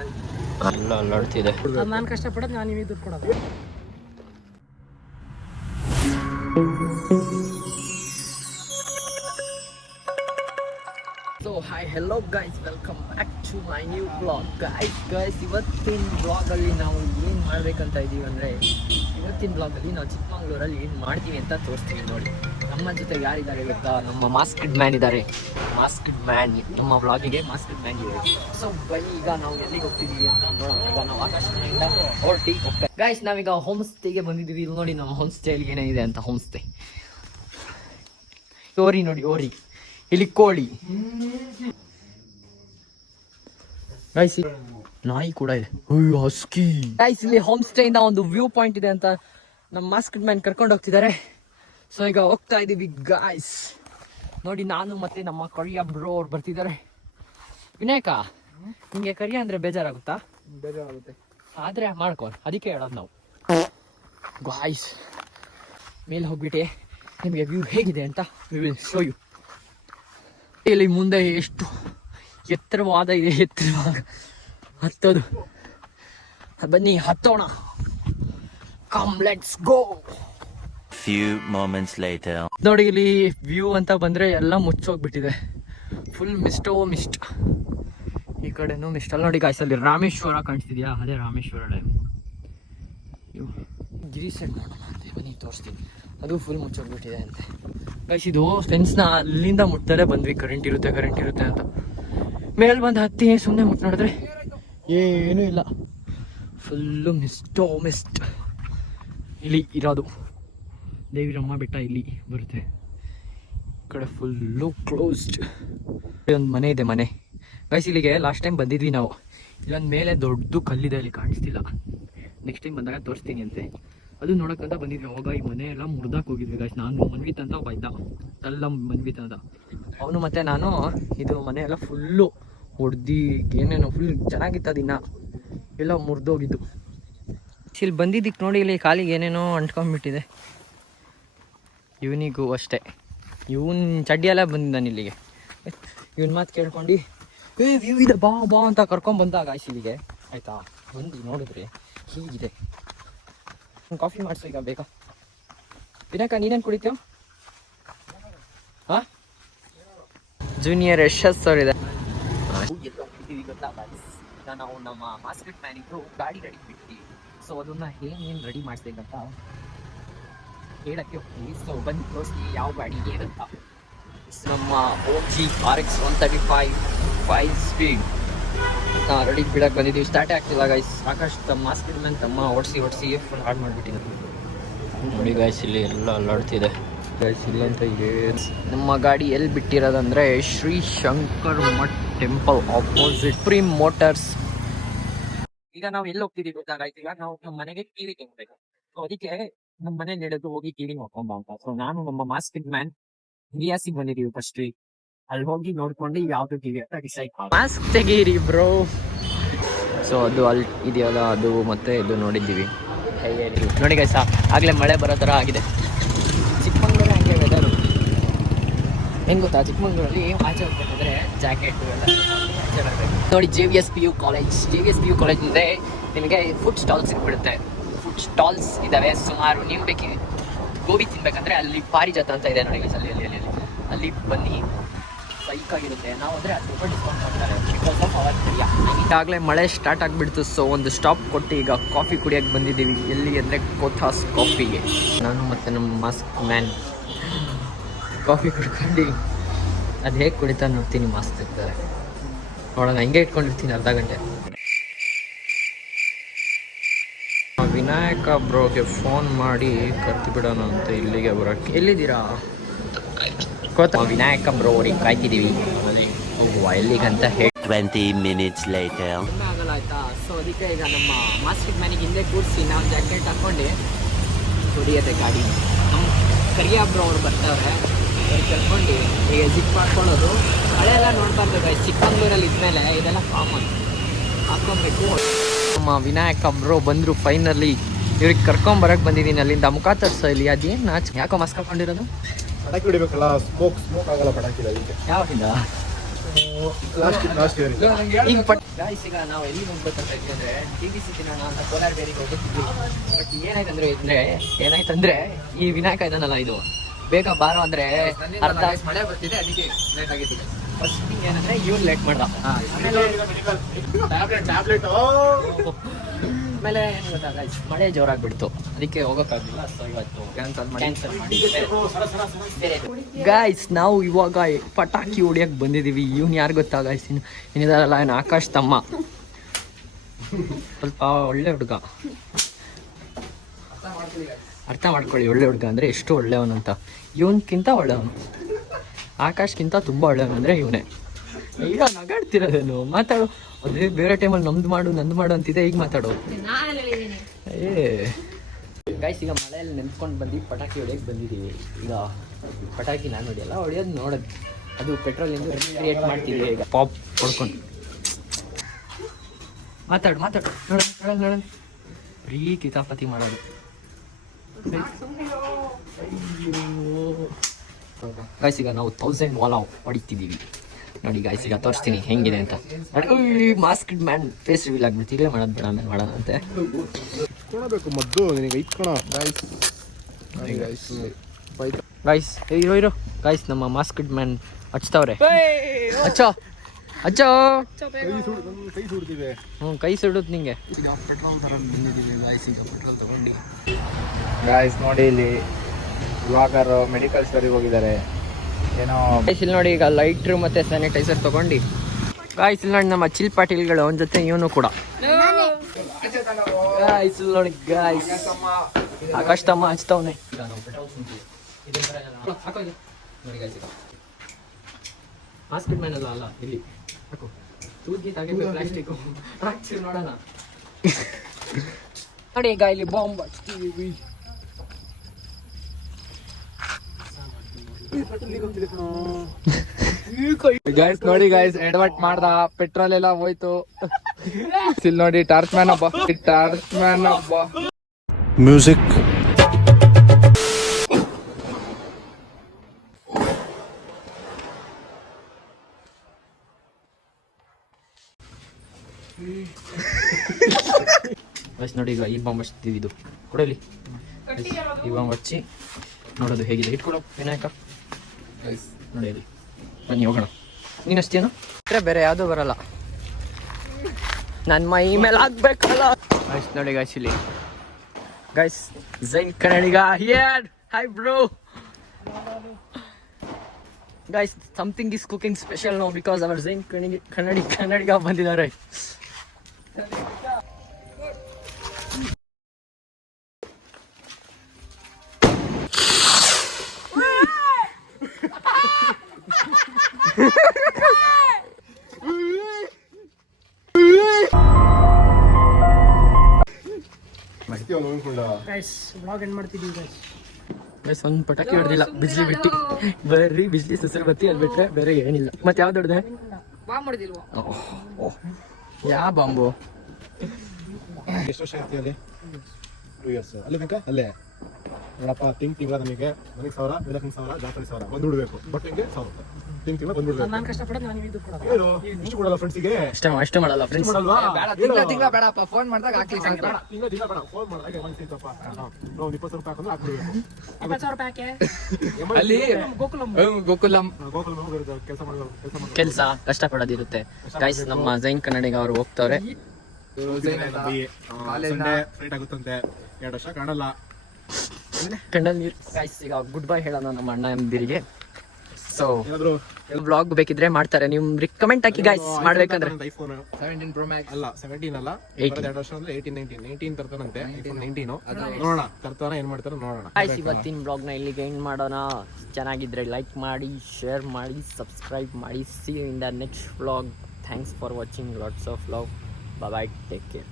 ಎಲ್ಲ ಅಲ್ಲಾಡ್ತಿದೆ. ನಾನು ಕಷ್ಟಪಡೋದು ನಾನು ನಿಮಗೆ ದುಡ್ಡು ಕೊಡೋದು. So hi hello guys, welcome back to my new blog. Guys ಇವತ್ತಿನ ಬ್ಲಾಗಲ್ಲಿ ನಾವು ಏನು ಮಾಡಬೇಕಂತ ಇದ್ದೀವಿ ಅಂದರೆ, ಇವತ್ತಿನ ಬ್ಲಾಗಲ್ಲಿ ನಾವು ಚಿಕ್ಕಮಂಗ್ಳೂರಲ್ಲಿ ಏನು ಮಾಡ್ತೀವಿ ಅಂತ ತೋರಿಸ್ತೀವಿ. ನೋಡಿ ನಮ್ಮ ಜೊತೆ ಯಾರಿದ್ದಾರೆ ಗೊತ್ತಾ, ನಮ್ಮ ಮಾಸ್ಕ್ಡ್ ಮ್ಯಾನ್ ಇದ್ದಾರೆ. ಮಾಸ್ಕ್ಡ್ ಮ್ಯಾನ್ ನಮ್ಮ ಬ್ಲಾಗಿಗೆ ಮಾಸ್ಕ್ಡ್ ಮ್ಯಾನ್ ಇದೆ. ಸೊ ಬನ್ನಿ ಈಗ ನಾವು ಎಲ್ಲಿಗೆ ಹೋಗ್ತಿದ್ದೀವಿ ಅಂತ ನೋಡೋಣ. ಈಗ ನಾವು ಆಕಾಶವಾಣಿಯಿಂದ ಹೊರಟಿ ಹೋಗ್ತಾ ಗೈಸ್, ನಾವೀಗ ಹೋಮ್ ಸ್ಟೇಗೆ ಬಂದಿದ್ದೀವಿ. ಇಲ್ಲಿ ನೋಡಿ ನಮ್ಮ ಹೋಮ್ ಸ್ಟೇಲಿ ಏನೇನಿದೆ ಅಂತ. ಹೋಮ್ ಸ್ಟೇ ಓರಿ ನೋಡಿ, ಓರಿ ಇಲ್ಲಿ ಕೋಳಿ, ಗೈಸ್ ನಾಯಿ ಕೂಡ ಇದೆ, ಹಸ್ಕಿ. ಗೈಸ್ ಇಲ್ಲಿ ಹೋಮ್ ಸ್ಟೇ ಇಂದ ಒಂದು ವ್ಯೂ ಪಾಯಿಂಟ್ ಇದೆ ಅಂತ ನಮ್ಮ ಮಾಸ್ಕ್ಡ್ ಮ್ಯಾನ್ ಕರ್ಕೊಂಡು ಹೋಗ್ತಿದ್ದಾರೆ. ಸೊ ಈಗ ಹೋಗ್ತಾ ಇದೀವಿ ಗೈಸ್. ನೋಡಿ ನಾನು ಮತ್ತೆ ನಮ್ಮ ಕರಿಯ ಬ್ರೋ ಅವ್ರು ಬರ್ತಿದ್ದಾರೆ. ವಿನಾಯಕ, ನಿಮಗೆ ಕರಿಯ ಅಂದ್ರೆ ಬೇಜಾರಾಗುತ್ತಾ? ಬೇಜಾರಾಗುತ್ತೆ, ಆದ್ರೆ ಮಾಡ್ಕೊ, ಅದಕ್ಕೆ ಹೇಳೋದು ನಾವು. ಗೈಸ್ ಮೇಲೆ ಹೋಗ್ಬಿಟ್ಟೆ ನಿಮಗೆ ವ್ಯೂ ಹೇಗಿದೆ ಅಂತ ವಿ ವಿಲ್ ಶೋ ಯು. ಇಲ್ಲಿ ಮುಂದೆ ಎಷ್ಟು ಎತ್ತರವಾದ ಇದೆ, ಎತ್ತರವಾಗ ಹತ್ತೋದು. ಬನ್ನಿ ಹತ್ತೋಣ. Come let's go. Few moments later. ನೋಡಿ ಇಲ್ಲಿ ವ್ಯೂ ಅಂತ ಬಂದ್ರೆ ಎಲ್ಲ ಮುಚ್ಚೋಗ್ಬಿಟ್ಟಿದೆ, ಫುಲ್ ಮಿಸ್ಟೋ ಮಿಸ್ಟ್. ಈ ಕಡೆನೂ ಮಿಸ್ಟ್. ಅಲ್ಲಿ ನೋಡಿ ಗಾಯ್ಸ್, ಅಲ್ಲಿ ರಾಮೇಶ್ವರ ಕಾಣಿಸ್ತಿದ್ಯಾ, ಅದೇ ರಾಮೇಶ್ವರ ಡ್ಯಾಮ್. ಗಿರಿ ಸೈಡ್ ನೋಡೋಣ ಅಂತೆ, ಬನ್ನಿ ತೋರಿಸ್ತೀನಿ. ಅದು ಫುಲ್ ಮುಚ್ಚೋಗ್ಬಿಟ್ಟಿದೆ ಅಂತೆ ಗೈಸ್. ಇದು ಫೆನ್ಸ್ನ ಅಲ್ಲಿಂದ ಮುಟ್ಟದಲ್ಲೇ ಬಂದ್ವಿ, ಕರೆಂಟ್ ಇರುತ್ತೆ ಅಂತ. ಮೇಲೆ ಬಂದು ಹತ್ತಿ ಸುಮ್ಮನೆ ಮುಟ್ಟು ನೋಡಿದ್ರೆ ಏನೂ ಇಲ್ಲ, ಫುಲ್ಲು ಮಿಸ್ಟೋ ಮಿಸ್ಟ್. ಇಲ್ಲಿ ಇರೋದು ದೇವಿರಮ್ಮ ಬೆಟ್ಟ ಇಲ್ಲಿ ಬರುತ್ತೆ. ಈ ಕಡೆ ಫುಲ್ಲು ಕ್ಲೋಸ್ಡ್. ಒಂದು ಮನೆ ಇದೆ, ಮನೆ ಗೈಸ್. ಇಲ್ಲಿಗೆ ಲಾಸ್ಟ್ ಟೈಮ್ ಬಂದಿದ್ವಿ ನಾವು. ಇಲ್ಲೊಂದು ಮೇಲೆ ದೊಡ್ಡ ಕಲ್ಲಿದೆ, ಅಲ್ಲಿ ಕಾಣಿಸ್ತಿಲ್ಲ. ನೆಕ್ಸ್ಟ್ ಟೈಮ್ ಬಂದಾಗ ತೋರಿಸ್ತೀನಿ ಅಂತೆ. ಅದು ನೋಡೋಕ್ಕಂತ ಬಂದಿದ್ವಿ. ಅವಾಗ ಈ ಮನೆ ಎಲ್ಲ ಮುರ್ದಾಕ್ ಹೋಗಿದ್ವಿ ಗೈಸ್. ನಾನು ಮನ್ವಿತ್ ಅಂತ ಒಬ್ಬ ಇದ್ದ, ಎಲ್ಲ ಮನ್ವಿತ್ ಅಂತ, ಅವನು ಮತ್ತೆ ನಾನು. ಇದು ಮನೆ ಎಲ್ಲ ಫುಲ್ಲು ಹೊಡ್ದು ಏನೇನೋ ಫುಲ್ ಚೆನ್ನಾಗಿತ್ತು, ದಿನ ಎಲ್ಲ ಮುರಿದೋಗಿದ್ದು. ಇಲ್ಲಿ ಬಂದಿದ್ದಕ್ಕೆ ನೋಡಿ, ಇಲ್ಲಿ ಕಾಲಿಗೆ ಏನೇನೋ ಅಂಟ್ಕೊಂಡ್ಬಿಟ್ಟಿದೆ. ಇವನಿಗೂ ಅಷ್ಟೇ, ಇವನ್ ಚಡ್ಡಿ ಎಲ್ಲ ಬಂದಿದ್ದಾನೆ ಇಲ್ಲಿಗೆ. ಇವನ್ ಮಾತು ಕೇಳ್ಕೊಂಡು ವ್ಯೂ ಇದೆ ಬಾ ಬಾ ಅಂತ ಕರ್ಕೊಂಡ್ ಬಂದಾಗ ಆಯ್ತು ಇಲ್ಲಿಗೆ. ಆಯ್ತಾ, ಬಂದು ನೋಡಿದ್ರಿ ಹೀಗಿದೆ. ಕಾಫಿ ಮಾಡಿಸು ಈಗ ಬೇಕಾ? ವಿನಾಯಕ ನೀನೇನು ಕುಡಿತೀವ? ಹಾ, ಜೂನಿಯರ್ ಯಶಸ್ ಅವ್ರು ಇದೆ. ಗೊತ್ತಾ, ನಾವು ನಮ್ಮ ಮಾಸ್ಕೆಟ್ ಮ್ಯಾನಿಗೂ ಗಾಡಿ ರೆಡಿ ಬಿಡ್ತೀವಿ. ಸೊ ಅದನ್ನ ಏನೇನು ರೆಡಿ ಮಾಡಿಸ್ಬೇಕಂತ ಹೇಳಕ್ಕೆ ಹೋಗ್ತೀವಿ. ಸೊ ಬಂದು ತೋರಿಸಿ ಯಾವ ಗಾಡಿ ಏನಂತ. ನಮ್ಮ OG RX 135 5 ಸ್ಪೀಡ್ ರೆಡಿ ಬಿಡಕ್ಕೆ ಬಂದಿದ್ದೀವಿ. ಸ್ಟಾರ್ಟೇ ಆಗ್ತಿಲ್ಲ ಗೈಸ್. ಆಕಾಶ್ ತಮ್ಮ ಮಾಸ್ಕೆಟ್ ಮ್ಯಾನ್ ತಮ್ಮ ಓಡಿಸಿ ಫುಲ್ ಹಾಳು ಮಾಡಿಬಿಟ್ಟಿದ್ದಾರೆ. ನೋಡಿ ಗೈಸ್, ಇಲ್ಲಿ ಎಲ್ಲ ಅಲ್ಲಾಡ್ತಿದೆ ಗೈಸ್. ಇಲ್ಲಂತ ನಮ್ಮ ಗಾಡಿ ಎಲ್ಲಿ ಬಿಟ್ಟಿರೋದಂದ್ರೆ Shri Shankar Math temple opposite Prime Motors. ಈಗ ನಾವು ಎಲ್ಲಿ ಹೋಗ್ತಿದ್ದೀವಿ ಗೊತ್ತಾಗ, ಈಗ ನಾವು ನಮ್ಮ ಮನೆಗೆ ಟಿವಿ ತಗೋಬೇಕು. ಸೊ ಅದಕ್ಕೆ ನಮ್ಮ ಮನೆ ನಡೆದು ಹೋಗಿ ಟಿವಿ ನೋಡ್ಕೊಂಬ ಅಂತ. ಸೊ ನಾನು ನಮ್ಮ ಮಾಸ್ಕೆಟ್ ಮ್ಯಾನ್ ಇಂಡಿಯಾಸಿಗೆ ಬಂದಿದ್ದೀವಿ ಫಸ್ಟ್ ವೀಕ್. ಅಲ್ಲಿ ಹೋಗಿ ನೋಡ್ಕೊಂಡು ಯಾವ್ದು ಟಿವಿ ಅಂತ ಡಿಸೈಡ್ ಮಾಸ್ಕ್ ತೆಗೀರಿ ಬ್ರೋ. ಸೊ ಅದು ಅಲ್ಲಿ ಇದೆಯಲ್ಲ, ಅದು ಮತ್ತೆ ಇದು ನೋಡಿದ್ದೀವಿ. ನೋಡಿ ಗೈಸ, ಆಗಲೇ ಮಳೆ ಬರೋ ಥರ ಆಗಿದೆ. ಚಿಕ್ಕಮಂಗ್ಳೂರು ಹಂಗೆ ವೆದರು ಹೆಂಗೆ ಗೊತ್ತಾ, ಚಿಕ್ಕಮಂಗ್ಳೂರಲ್ಲಿ ಆಚೆ ಹೋಗ್ಬೇಕಂದ್ರೆ ಜಾಕೆಟ್ ಎಲ್ಲ ನೋಡಿ. JVS PU ಕಾಲೇಜ್ ಅಂದರೆ ನಿಮಗೆ ಫುಡ್ ಸ್ಟಾಲ್ಸ್ ಇಟ್ಬಿಡುತ್ತೆ. ಫುಡ್ ಸ್ಟಾಲ್ಸ್ ಇದ್ದಾವೆ ಸುಮಾರು. ನೀವು ಬೇಕಿ ಗೋಬಿ ತಿನ್ಬೇಕಂದ್ರೆ ಅಲ್ಲಿ ಪಾರಿಜಾತ ಅಂತ ಇದೆ ನೋಡಿ ಗೈಸ್, ಅಲ್ಲಿ ಬನ್ನಿ, ಬೈಕಾಗಿರುತ್ತೆ. ನಾವು ಅಂದರೆ ಅದು ತುಂಬ ಡಿಸ್ಕೌಂಟ್ ಮಾಡ್ತಾರೆ ಬಿಕಾಸ್ ಆಫ್ ಅವರ್ ಏರಿಯಾ. ಈಗಾಗಲೇ ಮಳೆ ಸ್ಟಾರ್ಟ್ ಆಗಿಬಿಡ್ತು. ಸೊ ಒಂದು ಸ್ಟಾಪ್ ಕೊಟ್ಟು ಈಗ ಕಾಫಿ ಕುಡಿಯೋಕ್ಕೆ ಬಂದಿದ್ದೀವಿ. ಎಲ್ಲಿ ಅಂದರೆ ಕೋಥಾಸ್ ಕಾಫಿಗೆ. ನಾನು ಮತ್ತು ನಮ್ಮ ಮಾಸ್ಕ್ ಮ್ಯಾನ್ ಕಾಫಿ ಕುಡ್ಕೊಂಡು ಅದು ಹೇಗೆ ಕುಡಿತಾ ನೋಡ್ತೀನಿ. ಮಸ್ತ್ ಇರ್ತಾರೆ ನೋಡೋಣ. ಹಿಂಗೆ ಇಟ್ಕೊಂಡಿರ್ತೀನಿ ಅರ್ಧ ಗಂಟೆ. ವಿನಾಯಕ ಬ್ರೋಗೆ ಫೋನ್ ಮಾಡಿ ಕರ್ತಿ ಬಿಡೋಣ ಅಂತ ಇಲ್ಲಿಗೆ ಬರೋಕ್ಕೆ. ಎಲ್ಲಿದ್ದೀರಾ? ವಿನಾಯಕ ಬ್ರೋ ಅವ್ರಿಗೆ ಕಾಯ್ತಿದ್ದೀವಿ. ಎಲ್ಲಿಗಂತ ಹೇಳಿ 20 minutes later. ಆಗಲ್ಲ ಆಯ್ತಾ. ಸೊ ಅದಕ್ಕೆ ಈಗ ನಮ್ಮ ಮಾಸ್ಕೆಟ್ ಮ್ಯಾನಿಗೆ ಹಿಂದೆ ಕೂರಿಸಿ ನಾವು ಜಾಕೆಟ್ ಹಾಕ್ಕೊಂಡು ಹೊಡಿಯತ್ತೆ ಗಾಡಿ. ನಮ್ಮ ಕರಿಯ ಬ್ರೋ ಅವ್ರು ಬರ್ತಾವ್ರೆ, ಅವ್ರು ಕರ್ಕೊಂಡು ಈಗ ಜಿಪ್ ಹಾಕ್ಕೊಳ್ಳೋದು. ಮಳೆ ಎಲ್ಲ ನೋಡ್ಬಾರ್ದು ಗೈಸ್. ಚಿಕ್ಕಮಂಗ್ಳೂರಲ್ಲಿ ಇದ್ಮೇಲೆ ಇದೆಲ್ಲ ಕಾಮನ್, ಹಾಕ್ಕೊಬೇಕು. ನಮ್ಮ ವಿನಾಯಕ ಬ್ರೋ ಬಂದರು ಫೈನಲಿ. ಇವ್ರಿಗೆ ಕರ್ಕೊಂಬರಕ್ಕೆ ಬಂದಿದ್ದೀನಿ ಅಲ್ಲಿಂದ. ಮುಖ ತರ್ಸೋ ಇಲ್ಲಿ. ಅದೇನು ಯಾಕೋ ಮಾಸ್ಕ್ ಹಾಕೊಂಡಿರೋದು? ಪಟಾಕಿ ಹೊಡಿಬೇಕಲ್ಲ, ಸ್ಮೋಕ್ ಆಗಲ್ಲ ಪಟಾಕಿ. ಅದಕ್ಕೆ ಯಾವಾಗಿಂದ ಲಾಸ್ಟ್ ಇಯರ್ ಈಗ ಗಾಯ್ಸ್ ಈಗ ನಾವು ಎಲ್ಲಿ ಹೋಗ್ಬೇಕಂತ ಇದ್ವಿ ಅಂದ್ರೆ TBC ತಿನ್ನೋಣ ಅಂತ ಕೋಲಾರ ಬೇರಿಗೆ ಹೋಗುತ್ತಿದ್ವಿ. ಬಟ್ ಏನಾಯ್ತಂದ್ರೆ ಈ ವಿನಾಯಕ ಇದನ್ನಲ್ಲ ಇದು ಬೇಗ ಬಾರೋ ಅಂದ್ರೆ ಅರ್ಧ ಮಳೆ ಬರ್ತಿದೆ, ಅದಕ್ಕೆ ಲೇಟ್ ಆಗಿತ್ತು. ಫಸ್ಟ್ ಥಿಂಗ್ ಏನಂದ್ರೆ ಇವ್ರು ಲೇಟ್ ಮಾಡ್ದ. ಆಮೇಲೆ ಏನು ಗೊತ್ತಾ guys, ಮಳೆ ಜೋರಾಗ್ಬಿಡ್ತು, ಅದಕ್ಕೆ ಹೋಗೋಕ್ಕಾಗಲಿಲ್ಲ. ಸೊ ಇವತ್ತು ಕ್ಯಾನ್ಸಲ್ ಮಾಡಿ ಗಾಯ್ಸ್ ನಾವು ಇವಾಗ ಪಟಾಕಿ ಹೊಡಿಯಕ್ಕೆ ಬಂದಿದ್ದೀವಿ. ಇವ್ನು ಯಾರು ಗೊತ್ತಾ ಗಾಯ್ಸ್, ಇನ್ನಿದಾರಲ್ಲ ಏನು ಆಕಾಶ್ ತಮ್ಮ, ಸ್ವಲ್ಪ ಒಳ್ಳೆ ಹುಡುಗ. ಅರ್ಥ ಮಾಡ್ಕೊಳ್ಳಿ, ಒಳ್ಳೆ ಹುಡುಗ ಅಂದರೆ ಎಷ್ಟು ಒಳ್ಳೆಯವನಂತ. ಇವನ್ಕಿಂತ ಒಳ್ಳೆಯವನು, ಆಕಾಶ್ಗಿಂತ ತುಂಬ ಒಳ್ಳೆಯವನು ಅಂದರೆ ಇವನೇ. ಈಗ ನಗಾಡ್ತಿರೋದೇನು, ಮಾತಾಡು. ಅದೇ ಬೇರೆ ಟೈಮಲ್ಲಿ ನಂದು ಮಾಡು ಅಂತಿದೆ, ಈಗ ಮಾತಾಡು. ಗಾಯ್ಸ್ ಈಗ ಮಳೆಯಲ್ಲಿ ನೆನ್ಸ್ಕೊಂಡು ಬಂದು ಪಟಾಕಿ ಹೊಡಿಯೋಕ್ಕೆ ಬಂದಿದ್ದೀವಿ. ಈಗ ಪಟಾಕಿ ನಾನು ಹೊಡಿಯೋದು ನೋಡೋದು, ಅದು ಪೆಟ್ರೋಲಿಂದ ಕ್ರಿಯೇಟ್ ಮಾಡ್ತೀವಿ. ಈಗ ಪಾಪ್ ಹೊಡ್ಕೊಂಡು ಮಾತಾಡು ನೋಡೋಣ ಬರೀ ಕಿತಾಪತಿ ಮಾಡೋದು. ಗಾಯ್ಸ್ ಈಗ ನಾವು 1000 ವಾಲ ಹೊಡಿತಿದ್ದೀವಿ ನೋಡಿ. ಗಾಯ್ಸ್ ಈಗ ತೋರಿಸ್ತೀನಿ ಹೆಂಗಿದೆ ಅಂತ. ಮಾಸ್ಕ್ಡ್ ಮ್ಯಾನ್ ಫೇಸ್ ರಿವೀಲ್ ಆಗ್ಬಿಡ್ತೀವಿ. ಮಾಡೋದು ಬೇಡ, ಆಮೇಲೆ ಮಾಡೋಣ ಅಂತೆ. ಕೊಡಬೇಕು ಮದ್ದು ನಿನಗೆ ಇಟ್ಕೊಣ. ಗಾಯ್ಸ್ ಇರೋ ಗಾಯ್ಸ್, ನಮ್ಮ ಮಾಸ್ಕ್ಡ್ ಮ್ಯಾನ್ ಹಚ್ತವ್ರೆ. ಅಚ್ಚೋ ಕೈ ಸುಡ್ತಿದೆ. ಕೈ ಸುಡುತ್ತೆ ನಿಂಗೆ. ಈಗ ಪೆಟ್ರೋಲ್ ತಗೊಂಡು ಬಂದಿದ್ದೀವಿ ಗಾಯ್ಸ್. ಈಗ ಪೆಟ್ರೋಲ್ ತಗೊಂಡು ಗಾಯ್ಸ್ ನೋಡಿ, ಇಲ್ಲಿ ಬ್ಲಾಗರ್ ಮೆಡಿಕಲ್ ಸ್ಟೋರಿಗೆ ಹೋಗಿದ್ದಾರೆ. ಏನೋ ಗಾಯ್ಸ್ ಇಲ್ಲಿ ನೋಡಿ, ಈಗ ಲೈಟ್ರು ಮತ್ತೆ ಸ್ಯಾನಿಟೈಸರ್ ತಗೊಂಡು ಗಾಯ್ಸ್ ಇಲ್ಲಿ ನೋಡಿ, ನಮ್ಮ ಚಿಲ್ ಪಾಟೀಲ್ಗಳು ಅವನ ಜೊತೆ ಇವನು ಕೂಡ. ಗಾಯ್ಸ್ ಇಲ್ಲಿ ನೋಡಿ ಗಾಯ್ಸ್, ಆಕಾಶ್ ತಮ್ಮ ಹಚ್ತವನೆ. ಮಾಸ್ಕೆಟ್ ಮ್ಯಾನ್ ಅಲ್ಲ ಇಲ್ಲಿ ಹಾಕು, ಪ್ಲಾಸ್ಟಿಕ್ ನೋಡೋಣ. ನೋಡಿ ಈಗ ಇಲ್ಲಿ ಬಾಂಬ್ ಹಚ್ತೀವಿ. ಗಾಯ್ಸ್ ನೋಡಿ ಗಾಯ್ಸ್, ಎಡವಟ್ ಮಾಡ್ದ, ಪೆಟ್ರೋಲ್ ಎಲ್ಲ ಹೋಯ್ತು. ಇಲ್ಲಿ ನೋಡಿ ಟಾರ್ಚ್ ಮ್ಯಾನ್ ಹಬ್ಬ. Music. ಬಸ್ ನೋಡಿ ಈಗ ಈ ಬಾಂಬ್ ಹಚ್ತೀವಿ. ಇದು ಕೊಡಲಿ, ಈ ಬಾಂಬ್ ಹಚ್ಚಿ ನೋಡೋದು ಹೇಗಿದೆ. ಇಟ್ಕೊಡೋ ವಿನಾಯಕ ನೋಡಿ ಅಲ್ಲಿ. ಬನ್ನಿ ಹೋಗೋಣ. ನೀನು ಅಷ್ಟೇನು ಬೇರೆ ಯಾವುದೂ ಬರಲ್ಲ, ನನ್ನ ಮೈ ಮೇಲೆ ಆಗ್ಬೇಕಲ್ಲ. ಗಾಯ್ಸ್ ನೋಡಿ ಗಾಯ್ಸ್ ಇಲ್ಲಿ guys, Zain Kannadiga here. Hi bro guys, something is cooking special no because our Zain Kannadiga ಬಂದಿದ್ದಾರೆ. ಗೈಸ್ ಬ್ಲಾಗ್ ಎಂಡ್ ಮಾಡ್ತಿದ್ದೀವಿ ಗೈಸ್. ಒಂದು ಪಟಾಕಿ ಹೊಡೆದಿಲ್ಲ, ಬಿಜ್ಲಿ ಬಿಟ್ಟು ಬರೀ ಬಿಜ್ಲಿ ಸುಸರು ಬತ್ತಿ ಅಲ್ಲಿ ಬಿಟ್ರೆ ಬೇರೆ ಏನಿಲ್ಲ. ಮತ್ತೆ ಯಾವ್ದು ಹೊಡೆದೆ? ಬಾಂಬ್ ಹೊಡೆದಿಲ್ವಾ? ಯಾವ ಬಾಂಬು? ಎಷ್ಟು ವರ್ಷ ಇರ್ತೀವಿ 2 years ಅಲ್ಲಿ ತನಕ ಅಲ್ಲೇ ನೋಡಪ್ಪ. ತಿಂಗಳ ನಮಗೆ 1000 1000 ಜಾತ್ರೆ 1000 ಬಂದು ಬಿಡ್ಬೇಕು. ಬಟ್ ಹಿಂಗೆ 1000 ತಿಂಗಳ ಬಂದು ಬಿಡ್ಬೇಕು. ನಾನು ಕಷ್ಟಪಡೋದು ನಾನು ಇದು ಕೊಡೋದು. ಏನು ಇಷ್ಟು ಕೊಡಲ್ಲ ಫ್ರೆಂಡ್ಸಿಗೆ? ಅಷ್ಟು ಮಾಡಲ್ಲ ಫ್ರೆಂಡ್ಸ್. ಮಾಡಲ್ವಾ? ತಿಂಗಳ ಬೇಡಪ್ಪ, ಫೋನ್ ಮಾಡಿದಾಗ ಹಾಕ್ಲಿ ಸಾಕು. ತಿಂಗಳ ಬೇಡ, ಫೋನ್ ಮಾಡಿದಾಗ ಮನ್ಸಿತ್ತಪ್ಪ ನಾವು 20,000 ರೂಪಾಯಿ ಹಾಕೊಂಡು ಹಾಕ್ಬಿಡ್ಬೇಕು. 20,000 ರೂಪಾಯಿ ಅಲ್ಲಿ ಗೋಕುಲಂ ಕೆಲಸ ಕಷ್ಟಪಡೋದಿರುತ್ತೆ ಗೈಸ್. ನಮ್ಮ ಝೈನ್ ಕನ್ನಡಿಗ ಅವರು ಹೋಗ್ತವ್ರೆ. ಸಂಡೆ ಫ್ಲೈಟ್ ಆಗುತ್ತಂತೆ, 2 ವರ್ಷ ಕಾಣಲ್ಲ. ಕಣ್ಣಲ್ಲಿ ನೀರು. ಗೈಸ್ ಈಗ ಗುಡ್ ಬೈ ಹೇಳೋಣ ನಮ್ಮ ಅಣ್ಣ ಎಂದಿರಿಗೆ. ಸೊ ಏನಾದ್ರು ಬ್ಲಾಗ್ ಬೇಕಿದ್ರೆ ಮಾಡ್ತಾರೆ, ನೀವು ರಿಕಮೆಂಟ್ ಹಾಕಿ ಗೈಸ್ ಮಾಡ್ಬೇಕಂದ್ರೆ. ಐಫೋನ್ 17 Pro Max ಅಲ್ಲ, 17 ಅಲ್ಲ, 2 ವರ್ಷ ಅಂದ್ರೆ 18 ತರ್ತಾನಂತೆ. ಐಫೋನ್ 19 ನೋಡೋಣ, ತರ್ತಾನ ಏನ್ ಮಾಡ್ತಾರ ನೋಡೋಣ. ಗೈಸ್ ಇವತ್ತಿನ ಬ್ಲಾಗ್ ನ ಇಲ್ಲಿಗೆ ಎಂಡ್ ಮಾಡೋಣ. ಚೆನ್ನಾಗಿದ್ರೆ ಲೈಕ್ ಮಾಡಿ, ಶೇರ್ ಮಾಡಿ, ಸಬ್ಸ್ಕ್ರೈಬ್ ಮಾಡಿ. See you in the next blog. Thanks for watching. Lots of love. Bye bye, take care.